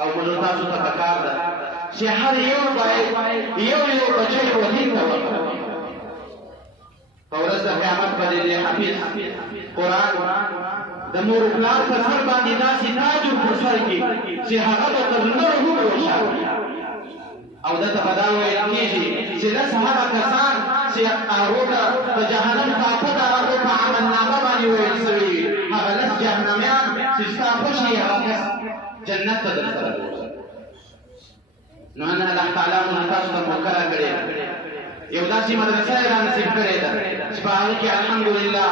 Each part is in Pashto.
او موږ تاسو ته پکار ده چې هر یو باید یو بچی ودین ته ورکړي. په ورځ د قیامت باندې د حفیظ قرآن د مور پلار په سر باندې داسې تاج پر سر کړي چې هغه به تر نورو هم وشاړي، او دته به دا ویل کېږي چې داسې هغه کسان چې هغو ته د جهنم کاپه د هغو په عملنامه باندې ویل سوي هغه لس جهنمیان چې ستا خوښ یې هغه کس جنت ته درسره بوځي. نو نن الله تعالی موږ تاسو ته موقع راکړې یو داسې مدرسه یې رانصیب کړې ده چې په هغې کې الحمدلله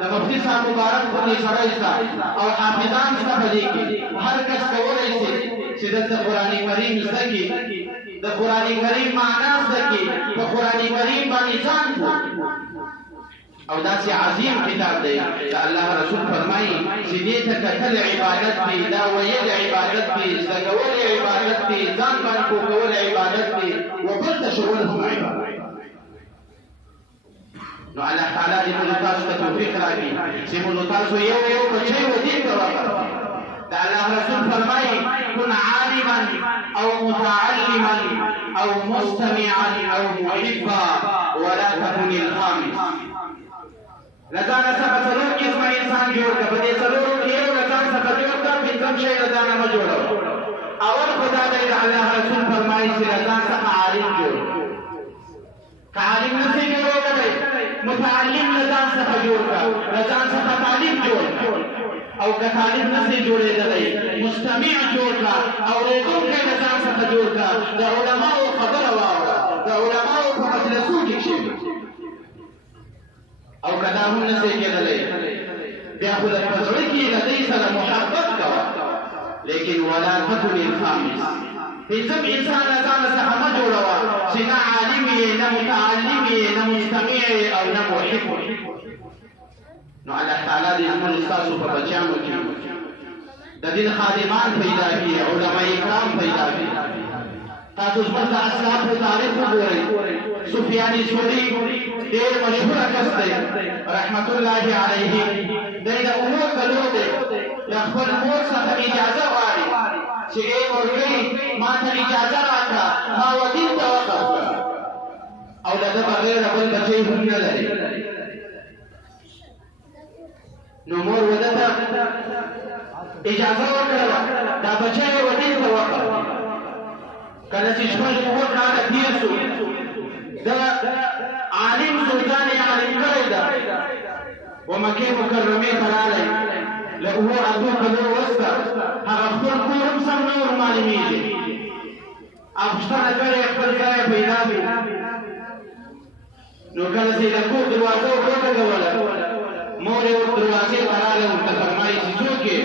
د مفتي صاحب مبارک غوندې سړی شته او حافظان شته په دې کې. هر کس کولی شي چې دلته قرآن کریم زده کړي، د قرآن کریم معنا زده کړي، په قرآن کریم باندې ځان پوه. او داسې عظیم کتاب دی د الله رسول فرمایي چې دې ته کتل عبادت دی، دا ویل عبادت دی، زده کول عبادت دی، ځان باندې پوه کول عبادت دی، و بل ته شغل هم عبادت. نو الله تعالی دې موږ تاسو ته توفیق راکړي چې موږ تاسو یو بچی ودین ته ورکړو. د الله رسول فرمایي کن عالما او متعلما او مستمعا او محبا ولا تكن الخامس. لځانه څخه څلور قسمه انسان جوړ کړه، په دې څلورو کې یو له ځان څخه جوړ کړه، پنځم شی له ځانه مه جوړوه. اول خو دا دی د الله رسول فرمایي چې له ځان څخه عالم جوړ کړه. که عالم نشئ جوړولی متعلم له ځان څخه جوړ کړه، له ځان څخه تعلیم جوړ کړه. او که تعلیم نشئ جوړېدلی مستمع جوړ کړه، اورېدونکی له ځان څخه جوړ کړه، د علماو خبره واوره، د علماو په مجلسو کې کښېنه. او که دا هم نشئ کېدلی بیا خو در په زړه کې له دوی سره محبت کوه، لیکن ولا تکن الخامس. پنځم انسان له ځانه څخه مه جوړوه چې نه عالم یې، نه متعلم یې، نه مستمع یې او نه محب. نو الله تعالی دې زموږ ستاسو په بچیانو کې د دین خادمان پیدا کړي، علما کرام پیدا کړي. تاسو زموږ د اسلافو تاریخ وګورئ. سفیان ثوری ډېر مشهوره کس دی رحمت الله علیه. دی د اوو کلو دی، د خپل مور څخه اجازه غواړي چې ای مورګۍ ما ته اجازه راکړه، ما ودین ته وقف کړه. او د ده بغیر بل بچی هم نه لري. نو مور وده ته اجازه ورکړله دا بچی یې ودین ته وقف کړي. کله چې شپږ اووه کاله تېر شو، ده عالم شو، ځان یې عالم کړی ده، و مکې مکرمې ته راغی. له اووه اتو کلو وروسته هغه خپل کور هم سم نه ور معلومېږي، او پوښتنه کړې خپل ځای یې پیدا کړي. نو کله چې د کور دروازه ور وټکوله، مور یې ورته دروازې ته راغی، ورته فرمایي چې څوک یې؟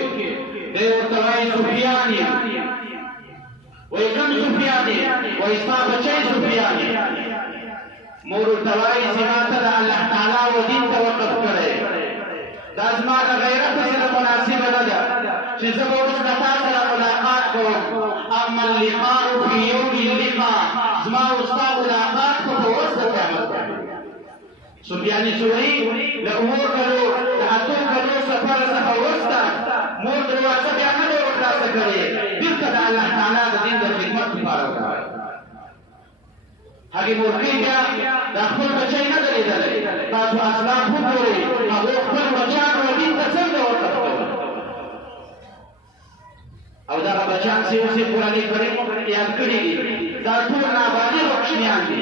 دی ورته وایي سفیان یم. وایي کوم سفیان یې؟ وایي ستا بچی سفیان یم. مور ورته وایي چې ما ته د الله تعالی و دین ته وقف کړی، دا زما د غیرت سره مناسبه نه ده چې زه به اوس له تا سره ملاقات کوم. اما اللقاء فی یوم اللقاء، زما او ستا ملاقات خو په ورځ د قیامت باندې. سفیان ثوری له اوو کلو د اتو کلو سفر څخه وروسته مور دروازه بیا نه ده ورخلاصه کړې، بېرته د الله تعالی د دین د خدمت لپاره وکړه. هغې مورکۍ بیا دا خپل بچی نه ده لیدلی. تاسو اسلاف وګورئ، هغو خپل بچیان و دین ته څنګه وقف کړل. او دغه بچیان چې اوس یې قرآن کریم یاد کړي دي، دا ټول نابالغ کوچنیان دي.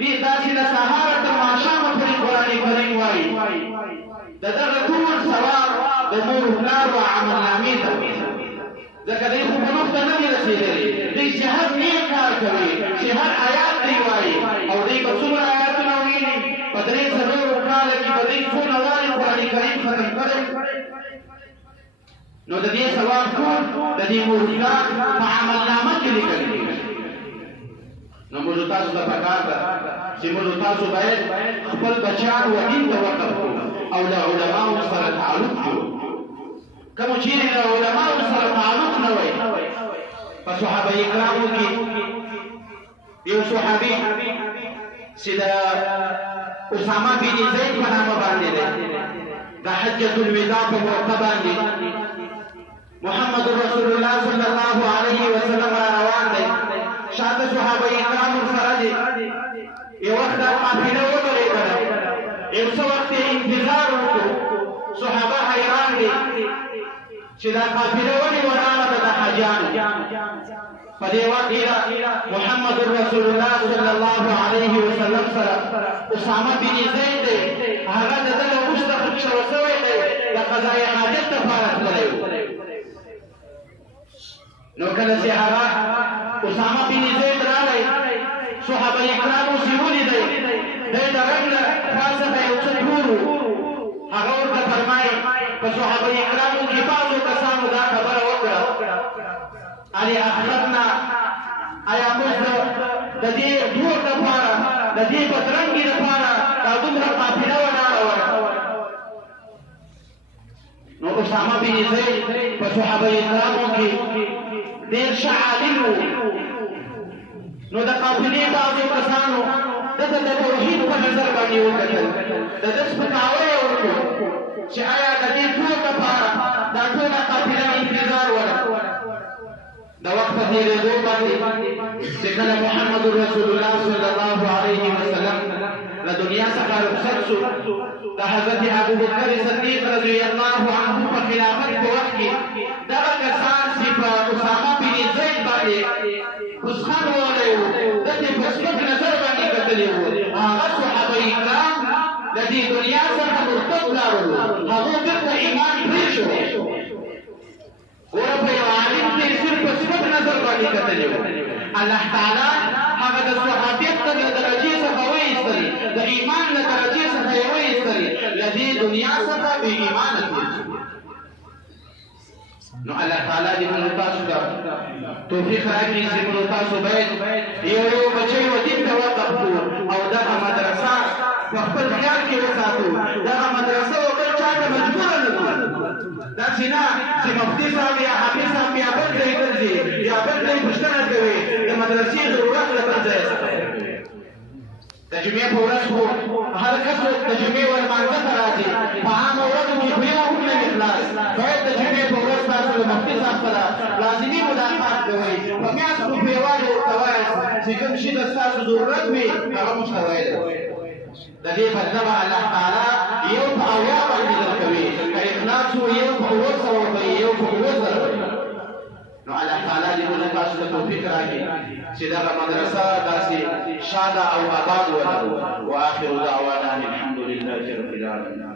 دې داسې له سهاره تر ماښامه پورې قرآن کریم وایي. د دغه ټول ثواب د مور پلار و عملنامې ته ځکه دی خو بلوغ ته نه دي رسېدلي. دی چې هر نیک کار کوي، چې هر آیات دی وایي، او دی به څومره آیاتونه ویلي، په درې څلورو کاله کې به دی څونه وارې قرآن کریم ختم کړی. نو د دې ثواب ټول د دې مور پلار په عملنامه کې لیکل کېږي. نو موږ تاسو ته پکار ده چې موږ تاسو باید خپل بچیان و دین ته وقف کړو او له علماو سره تعلق جوړ. کوم چیرې له علماو سره تعلق نه وي. په صحابه کرامو کې یو صحابي چې د اسامه بن زید په نامه باندې دی، د حجة الوداع په موقع باندې محمد رسول الله صلی الله علیه چې دا قافله ولې ولاړه ده د حاجیانو په دې وخت کې محمد رسول الله صلی الله علیه وسلم سره اسامه بن زید دی هغه د ده له وروسته شوی دی د قضای حاجت دپاره تللی و نو کله چې هغه اسامه بن زید راغی صحابه کرامو چې ولیدی دی د رنګ له خوا څخه یو څه تور و هغه ورته فرمایي په صحابه کرامو کې بعضو کسانو دا خبره وکړه علي اخرتنا آیا موږ د دې تور دپاره د دې بدرنګي دپاره دا دومره قافله ولاړه وه نو اسامه بن زید په صحابه کرامو کې ډېر ښه عالم و نو د قافلې بعضو کسانو دته د توحید په نظر باندې وکتل د ده سپکاوی یې وکړو چې آیا د دې ټول دپاره دا ټوله قافله انتظار وله د وخت په تېرېدو باندې چې کله محمد رسول الله صلی الله علیه وسلم له دنیا څخه رخصت شو د حضرت ابوبکر صدیق رضی الله عنه په خلافت په وخت کې دغه کسان چې په اسامه بن زید باندې خسخان وهلی وو دته په سپک نظر باندې کتلي وو هغه صحابه کرام د دې دنیا څخه مرتد لاړل هغوی بېرته ایمان پرېښود ګوره په یو عالم کې صرف په سپک نظر باندې کتلي وو الله تعالی هغه د صحابیت له درجې څخه وایستلي د ایمان له درجې څخه یې وایستلي له دې دنیا څخه بې ایمانه تېر شو نو الله تعالی دې موږ تاسو ته توفیق راکړي چې موږ تاسو باید یو یو بچی و دین ته وقف کړو او دغه مدرسه په خپل خیال کې وساتو دغه مدرسه و بل چا ته مجبوره نه کړو داسې نه چې مفتي صاحب یا حافظ صاحب یا بل ځای ګرځي یا بل ځای پوښتنه کوي د مدرسې ضرورت له بل ځای څخه د جمعې په ورځ خو هر کس د جمعې ولمانځه ته راځي په عامو ورځو کې خو یو هم نه وي خلاص باید د جمعې په ورځ تاسو د مفتي صاحب سره لازمي مداخلات کوئ په میاشت روپۍ والي ورته وایاست چې کوم شي د ستاسو ضرورت وي هغه موږ ته ویلی د دې بدله به الله تعالی یو په اویا باندې درکوي که اخلاص و یو په 700 به یو په 7,000 نو الله تعالی دې موږ تاسو ته توفیق راکړي چې دغه مدرسه داسې شاده او آباد ولرو واخر دعوانا الحمد لله رب العالمین